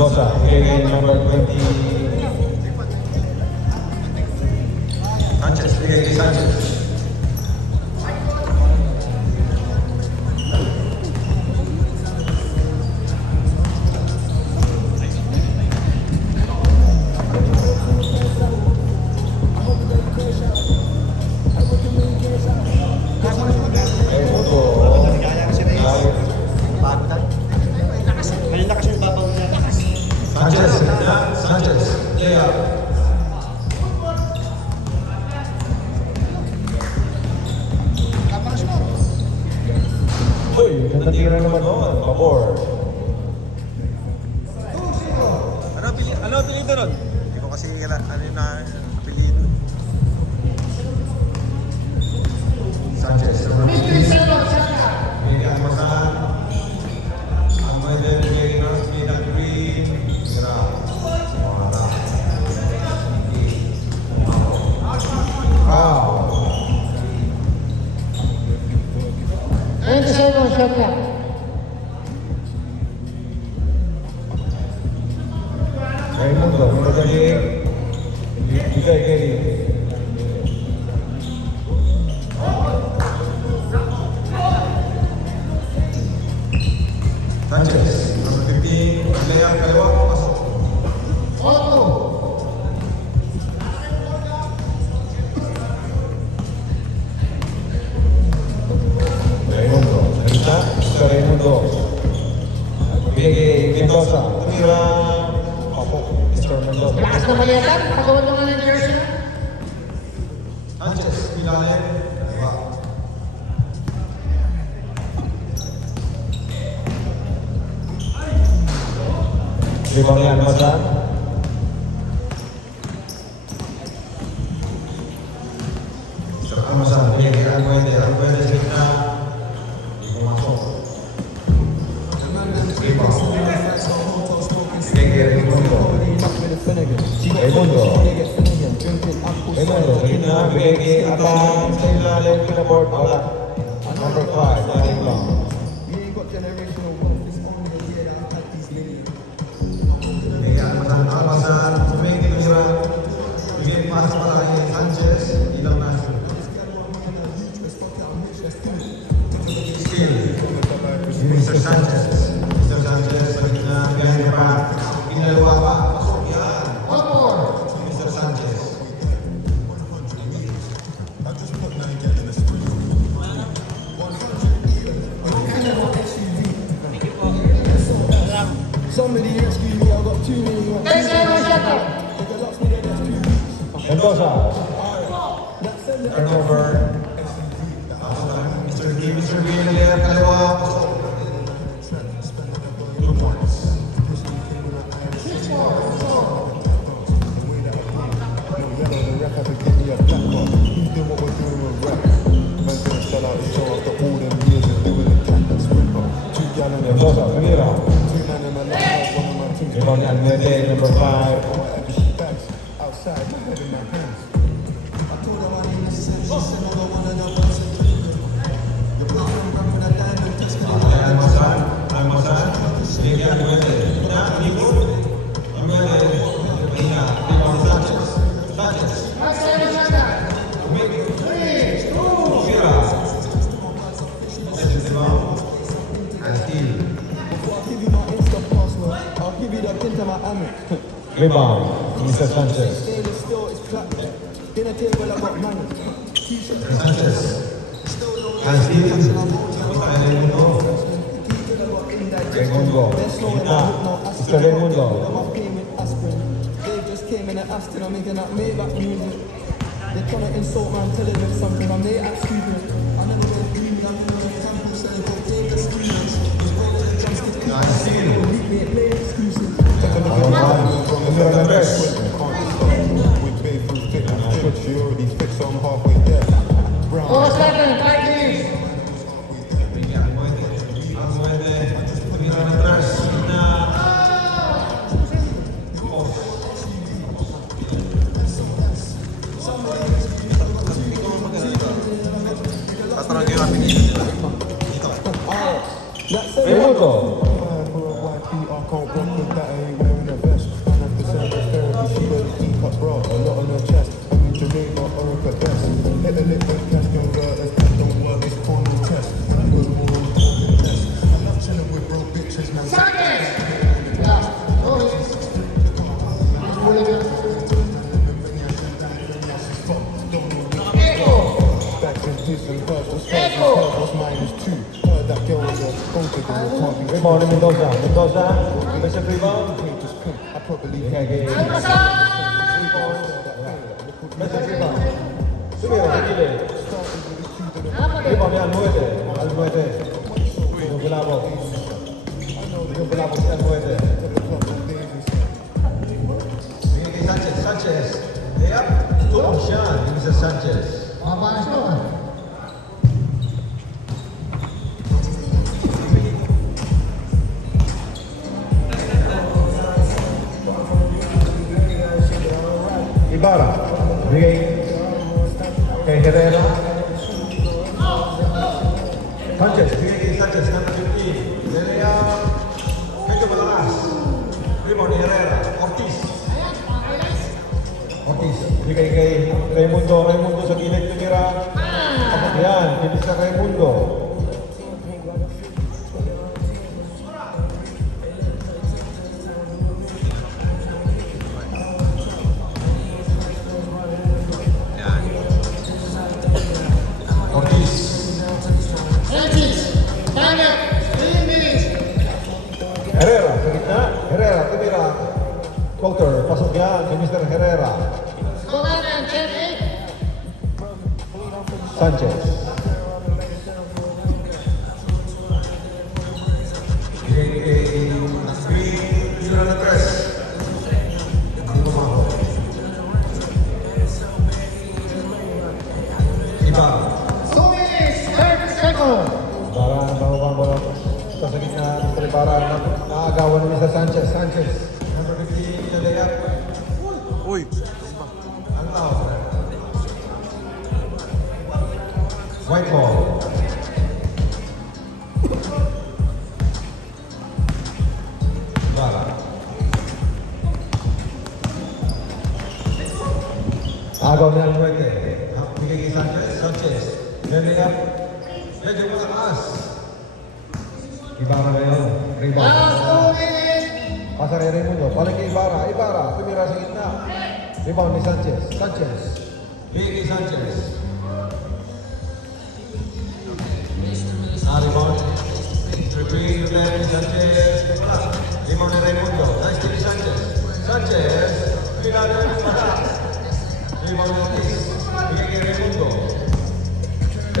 Mendoza, PK number 20. Sanchez, PK Sanchez. Sanchez, Sanchez, layup. Uy, ganda tira naman noon, pabor. Ano apelido nun? Hindi ko kasi ano na apelido. Sanchez, number 15. PK Almazan. Almazan, PK North, PK Green. Wow. 20 seconds, shot clock. Raimundo, number 38. Bigay kay Sanchez, number 15. Layup, kaliwa, pasok. Raimundo. Salita sa Raimundo. Bigay kay Mendoza. Tumira. Papok. Mr. Mendoza. Lakas na maliatan, pagawa naman ng jersey. Sanchez, ilalim. Kaliwa. Rebound ni Almazan. Mr. Almazan, PK Albuende. Albuende sa gitna. Hindi pumasok. Rebound. PK Raimundo. Raimundo. Raimundo, sa gitna. Bigay kay Atang. Sa ilalim, pinaboard. Wala. Number 5, running long. PK Almazan, Almazan. Sumingin tumira. Bigay pasok pala kay Sanchez. Ilang na shoot. Skill. Mr. Sanchez. Mr. Sanchez sa gitna. Behind the back. Ginalawa pa. Pasok yan. Mr. Sanchez. Somebody excuse me, I've got too many ones. 10 seconds, shot clock. Mendoza. Turnover. Mr. D. Mr. B. Nalir. Kaliwa. Pasok. 2 points. Mendoza, tumira. Rebound ni Almende, number 5. Almazan. Almazan. PK Albuende. Na, likod. Albuende. Mahina. Rebound Sanchez. Sanchez. 5 seconds, shot clock. Tumira. Sanchez rebound. And steal. Before I give you my Insta password, I'll give you the pin to my Amex. Rebound, Mr. Sanchez. Stainless steel is clapped. Dinner table, I got manners. Sanchez. And steal. Basta Raimundo. Raimundo. Kita. Mr. Raimundo. I'm up paying with aspirin. They just came in and Aston, I'm making that Maybach music. They're trying to insult man, tell them something. I may act stupid. I never go green, I'm in the temple, saying, go take the screamers. And steal. Meet me at late exclusive. Tumira ng best. Four seconds, 5 minutes. PK Albuende. Albuende. Tumira ng tres. Na. Tatanong kayo ang pinili nila. Raimundo. For a white beat, I can't rock with that, I ain't wearing Rebound ni Mendoza. Mendoza, defensive rebound. I probably Bigay kay defensive rebound. Tumira sa gilid. Rebound ni Almuete. Almuete. Yung Bilabog. Yung Bilabog si Almuete. Bigay kay Sanchez. Sanchez. Layup. Tumbok siya ni Mr. Sanchez. Mabalas naman. Ibarra. Bigay kay Herrera. Sanchez. Bigay kay Sanchez. Number 15. Layup. Medyo malakas. Rebound ni Herrera. Ortiz. Ortiz. Bigay kay Raimundo. Raimundo sa gilid tumira. Yan, bilis na Raimundo. Ortiz. Francis, time up. 3 minutes. Herrera sa gitna. Herrera tumira. Coulter. Pasok yan kay Mr. Herrera. Score natin, 10-8. Sanchez. Bigay kay Green. Hero na press. Hindi bumako. Ibarra. 2 minutes, 30 seconds. Para mahubang bola sa gitna. Mr. Ibarra. Naagawan ni Mr. Sanchez. Sanchez. Number 15 na layup. Uy. Ang tawag. White ball. Ibarra. Agaw ni Almuete. Muerte. Bigay kay Sanchez. Sanchez. Yan layup. Medyo malakas. Ibarra na yun. Rebound. Last 2 minutes. Pasa kay Raimundo. Balik kay Ibarra. Ibarra. Tumira sa gitna. Rebound ni Sanchez. Sanchez. Bigay kay Sanchez. Rebound. Retrieve the left, Sanchez. Rebound ni Raimundo. Nice to Sanchez. Sanchez. Pinalo yung mata. Rebound ni Ortiz. Bigay kay Raimundo.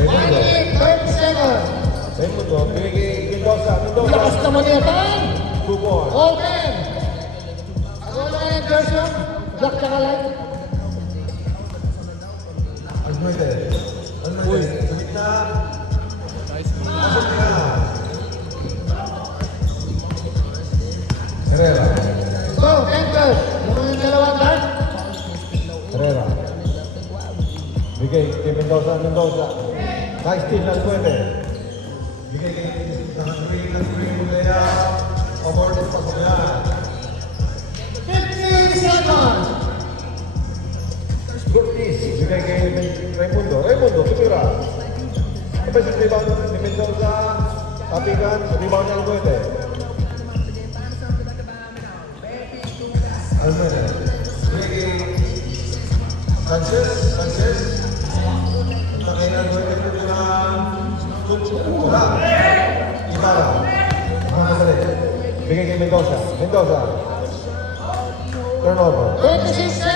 1 Raimundo. minute, 30 seconds. Raimundo. Bigay kay Mendoza. Mendoza. Lakas naman yung time. 2 points. Open. Ako lang yung version. Black tsaka light. Almuete. Almuete. Sa gitna. Pasok niya. Herrera. Go, enter. Yung dalawang guard. Herrera. Bigay kay Mendoza. Mendoza. Nice steal ng Almuete. Bigay kay Green layup. Pabor din pasok niya. 15 seconds. Ortiz. Bigay kay Raimundo. Raimundo. Tumira. Kapag sa rebound ni Mendoza. Tapikan. Rebound ni Almuete. Almuete. Bigay kay Sanchez. Sanchez. Punta kay Almuete ito nila. Wala. Ibarra. Bigay kay Mendoza. Mendoza. Turnover. 26 seconds.